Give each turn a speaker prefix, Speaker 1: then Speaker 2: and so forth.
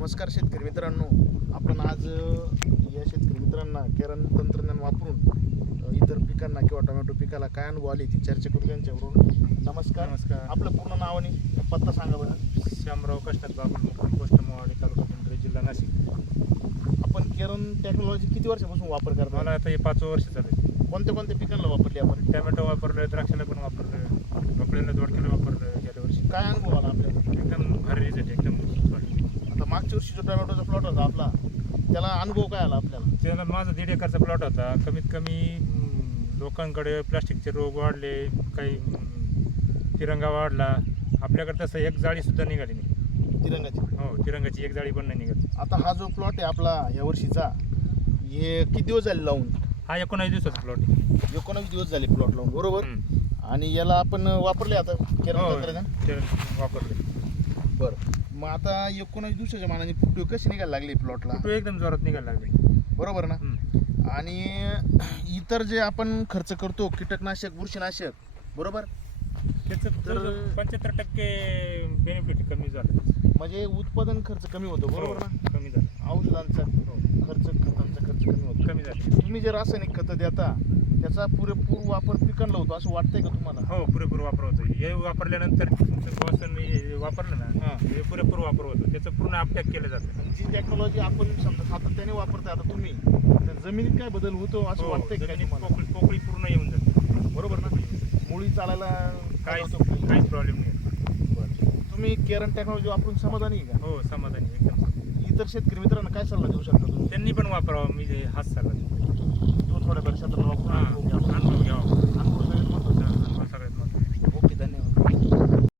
Speaker 1: नमस्कार शेतकरी मित्रांनो. आपण आज या शेतकरी मित्रांना केरन तंत्रज्ञान वापरून इतर पिकांना किंवा टोमॅटो पिकाला काय अनुभव आले ती चर्चा करू त्यांच्याबरोबर नमस्कार.
Speaker 2: नमस्कार.
Speaker 1: आपलं पूर्ण नाव आणि पत्ता सांगा बरं.
Speaker 2: श्यामराव कष्टात बाबा मुक्काम पोस्ट मोवाडी तालुका पिंपरी जिल्हा नाशिक.
Speaker 1: आपण केरन टेक्नॉलॉजी किती वर्षापासून वापर करतो
Speaker 2: मला आता हे पाच वर्ष झाले.
Speaker 1: कोणत्या कोणत्या पिकांना वापरली आपण?
Speaker 2: टॅमॅटो वापरलं द्राक्षाला पण वापरलं भोपळ्याला दोडक्याला वापरलं गेल्या वर्षी
Speaker 1: काय अनुभव आला आपल्याला
Speaker 2: एकदम भारी रिझल्ट एकदम भारी.
Speaker 1: आता मागच्या वर्षी जो टोमॅटोचा प्लॉट होता आपला. त्याला अनुभव काय आला आपल्याला?
Speaker 2: त्याला माझा दीड एकरचा प्लॉट होता. कमीत कमी लोकांकडे प्लास्टिकचे रोग वाढले काही तिरंगा वाढला. आपल्याकडे तसं एक जाळी सुद्धा निघाली नाही.
Speaker 1: तिरंगाची?
Speaker 2: हो तिरंगाची एक जाळी पण नाही निघाली.
Speaker 1: आता हा जो प्लॉट आहे आपला या वर्षीचा हे किती दिवस झाले लावून?
Speaker 2: हा एकोणावीस दिवसाचा प्लॉट आहे.
Speaker 1: एकोणावीस दिवस झाले प्लॉट लावून बरोबर?
Speaker 2: हम्म.
Speaker 1: आणि याला आपण वापरले आता केरळ
Speaker 2: हो
Speaker 1: तंत्रज्ञान?
Speaker 2: ते वापरले.
Speaker 1: बरं. मग आता एकोणावीस दिवसाच्या मानाने फुटवे कशी निघायला लागली प्लॉटला?
Speaker 2: तो एकदम जोरात निघायला लागले.
Speaker 1: बरोबर ना?
Speaker 2: हम्म.
Speaker 1: आणि इतर जे आपण खर्च करतो कीटकनाशक बुरशीनाशक बरोबर?
Speaker 2: त्याचं
Speaker 1: तर-
Speaker 2: तर पंच्याहत्तर टक्के बेनिफिट कमी झालं.
Speaker 1: म्हणजे उत्पादन खर्च कमी होतो बरोबर ना?
Speaker 2: हो, कमी झालं.
Speaker 1: औषधांचा खर्च खतांचा खर्च कमी होतो.
Speaker 2: कमी झालं.
Speaker 1: तुम्ही जे रासायनिक खतं देता त्याचा पुरेपूर वापर पिकांना होतो असं वाटतंय का तुम्हाला?
Speaker 2: हो पुरेपूर वापर होतो हे वापरल्यानंतर तुमचं हे वापरलं
Speaker 1: हां.
Speaker 2: ना हे पुरेपूर वापर होतो त्याचं पूर्ण अपटॅक केलं जातं.
Speaker 1: आणि जी टेक्नॉलॉजी आपण समजा सातत्याने वापरताय आता तुम्ही तर जमिनीत काय बदल होतो असं
Speaker 2: हो,
Speaker 1: वाटतंय का
Speaker 2: जमिनीत
Speaker 1: तुम्हाला?
Speaker 2: पोकळी पोकळी पूर्ण येऊन जाते.
Speaker 1: बरोबर ना? मुळी चालायला काय
Speaker 2: काहीच
Speaker 1: होतं?
Speaker 2: काहीच प्रॉब्लेम नाही.
Speaker 1: बरं. तुम्ही केरन टेक्नॉलॉजी वापरून समाधानी आहे का?
Speaker 2: हो समाधानी एकदम.
Speaker 1: इतर शेतकरी मित्रांना काय सल्ला देऊ शकता तुम्ही?
Speaker 2: त्यांनी पण वापरावं मी हे हाच सल्ला.